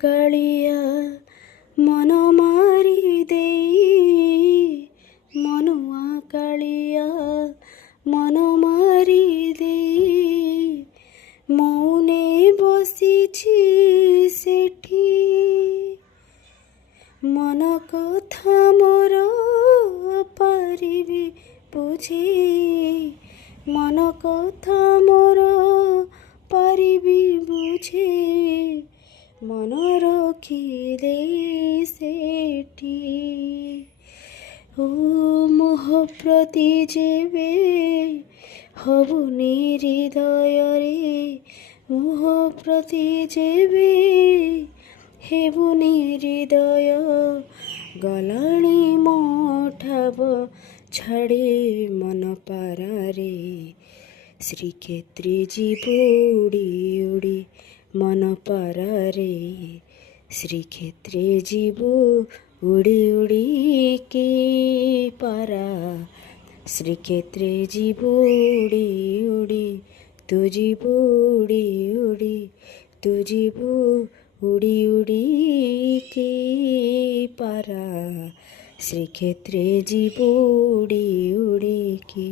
କାଳିଆ ମନ ମାରି ଦେଇ, ମନୁଆ କାଳିଆ ମନ ମାରି ଦେଇ ମୌନେ ବସିଛି ସେଠି। ମନ କଥା ମୋର ପାରିବି ବୁଝେଇ, ମନ କଥା ମୋର ପାରିବି ବୁଝେଇ, ମନ ରଖିଦେଇ ସେଠି। ଓ ମୋହ ପ୍ରତି ଯେବେ ହବୁନି ହୃଦୟରେ, ମୋହ ପ୍ରତି ଯେବେ ହେବୁନି ହୃଦୟ, ଗଲାଣି ମୋ ଠାବ ଛାଡ଼ି ମନ ପାରାରେ। ଶ୍ରୀକ୍ଷେତ୍ରୀ ଯିବୁ ଉଡ଼ି ଉଡ଼ି ମନ ପାରାରେ, ଶ୍ରୀକ୍ଷେତ୍ରୀ ଯିବୁ ଉଡ଼ି ଉଡ଼ି କି ପାରା। ଶ୍ରୀକ୍ଷେତ୍ରୀ ଯିବୁ ଉଡ଼ି ଉଡ଼ି, ତୁ ଯିବୁ ଉଡ଼ି ଉଡ଼ି, ତୁ ଯିବୁ উড়ি উড়ি কি পারা। শ্রীক্ষেত্রে জীব উড়ি উড়ি কি।